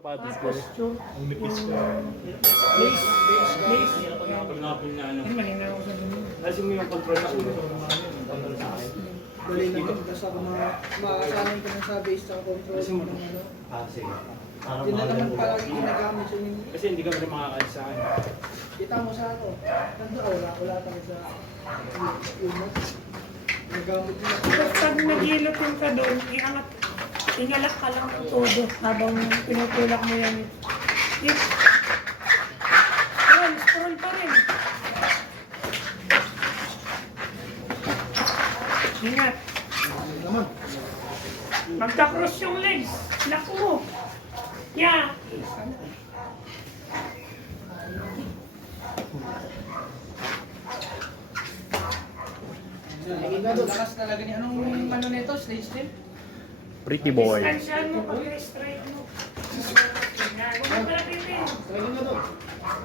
Sapatos ko. Posture. Ang nipis ko. Base. Base. Pag napin na ano. Yan, malinaw ako sa ganun. Alisin mo yung control sa ulo. Control sa akin. Tuloy naman basta kung makasanay ka na sa base sa control Alisin mo. ng ano. Sige. Yun na naman palagi ginagamit yun. Kasi hindi ka rin makakalis sa akin. Kita mo sa ako. Nandun wala tayo sa unit. Nagamit mo. Tapos pag nagilot ka doon, ingalak ka lang ng todo habang pinutulak mo yan. Scroll pa rin. Ingat. Naman. Magka-cross yung legs. Lock mo. Yeah. Lakas talaga ni anong ano nito, stage team? Pretty boy. Distansyahan mo pag-strike mo. Yan. Huwag mo pala pitin. Talagang na doon.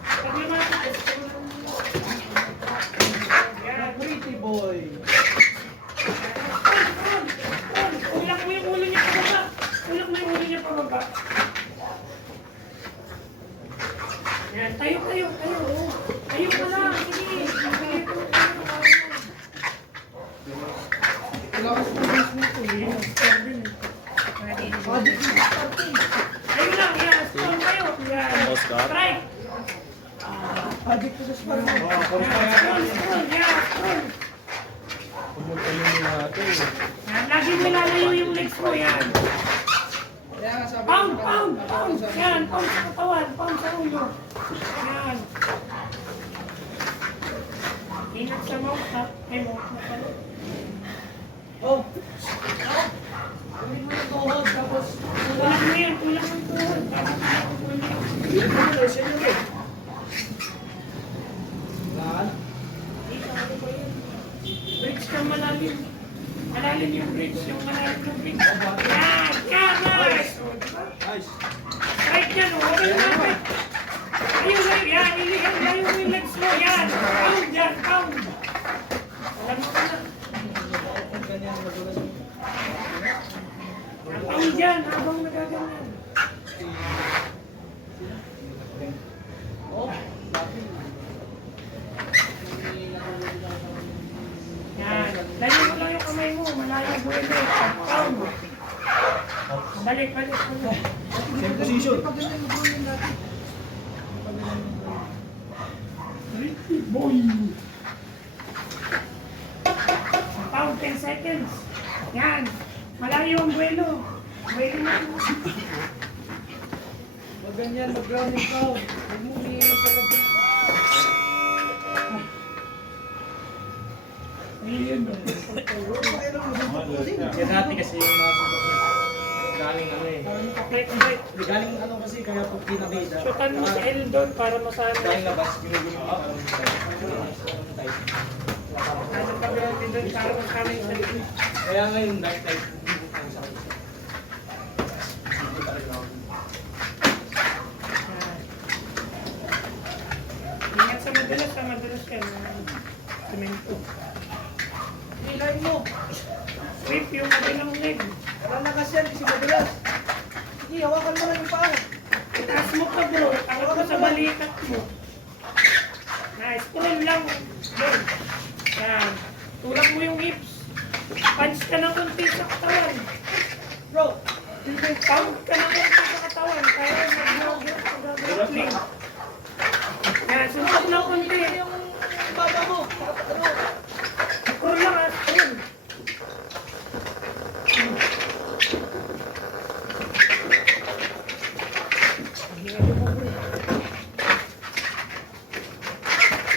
Pag lumakas. Yan. Pretty boy. Ulak mo yung ulo niya pababa. Ulak mo yung ulo niya pababa. Yan, tayo. Tayo ka lang. Sige. Lakas mo base nito. Adik yung starting. Tayo lang. Yan, strong tayo. Yan. Oscar. Strike. Adik ko sa starting. Yan, strong. Yan, strong. Pumunta yung natin. Yan, lagi mo lalayo yung legs mo. Yan. Kaya nga sabi Pound. ko, Yan, pound sa katawan. Pound sa ulo. Yan. Ingat sa mouth, ha? Ay, mouth na pala. Oh! Gawin mo yung tuhod, tapos Tulak mo yan, tulak ng tuhod. Gawin mo yung lesson yun eh. Lahat. Bridge kang malalim. Malalim yung bridge, yung malalim yung bridge. Yan, nice! Nice. Right yan, huwag yung lapit. Ayun lang, yan, ilayo mo yung legs mo, yan. Pound yan, pound. Alam mo ka na. Ganyan, madulas mo. Pound yan, habang nagaganyan. Oh, bakit? Yan, layo mo lang yung kamay mo, malayo mo yung legs. Pound. Balik. Same position. Pag ganyan mo gawin natin. Boy! Pound, 10 seconds. Yan. Malayo ang buwelo. Buwelo na. Pag ganyan, mag-grounding ka. Huwag mo i-pagkabi. Ayun. Yan natin kasi yung nasa galing ano eh. Okay. Galing ano kasi, kaya pag pinakita. Shootan mo si El doon para masana. Dahil labas, ginugulo mo. Anong kabilang doon para masana yung salita. Kaya ngayon, dark type. Ingat sa madalas ka. Semento. Ilayin mo. Sweep yung kabilang leg. Lalakas yan, kasi madulas. Sige, hawakan mo lang yung paa. Itaas mo pa bro. Angat mo sa balikat mo. Nice. Pull lang. Doon. Yan. Tulak mo yung hips. Punch ka ng konti sa katawan. Bro, Pound ka ng konti sa katawan. Kaya mag-grappling. Yan. Suntok lang konti. yung baba mo. Ano? Pull lang ha. Pull.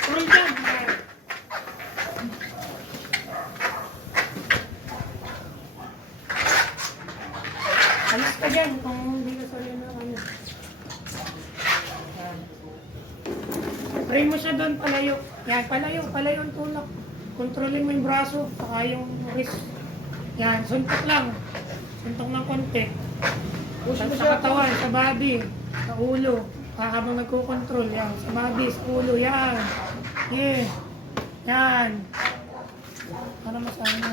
Pull dyan. Yan. Alis ka dyan kung hindi ka sali na ano. Yan. Frame mo siya doon, palayo. Yan, palayo ang tulak. Kontrolin mo yung braso, saka yung wrist. Yan, suntok lang. Suntok ng konti. Push mo Sa siya. katawan, sa body, sa ulo. Habang nagko-control, yan. Sa body, sa ulo, yan. Yeah. Yan. Para masama.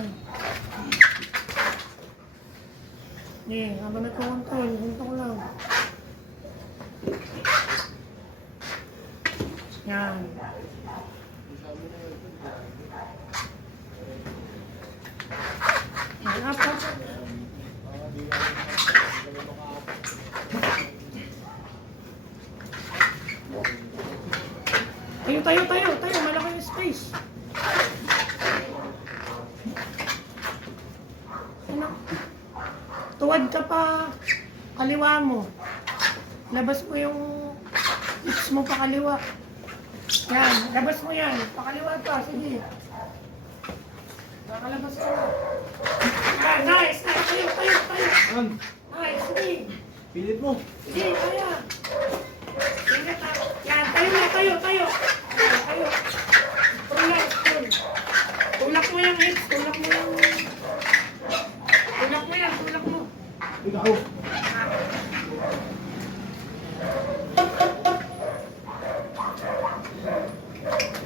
Yeah, habang nagko-control, suntok lang. Yan. Yan, up, up. Tayo. Malaki yung space. Ano? Tuwad ka pa, kaliwa mo. Labas mo yung hips mo pa kaliwa. Yan, labas mo yan. Pakaliwa pa, sige. Nakalabas ka na. Ah, nice. Tayo. Yan. Nice, sige. Pilit mo. Sige, kaya. Sige, yan, tayo. Tayo. Scroll. Tulak mo yung hips, tulak mo. Ikaw.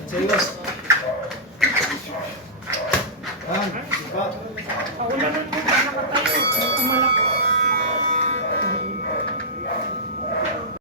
Sa'yo. Yan. Iba. Paulanan mo, nakatayo. Malakas.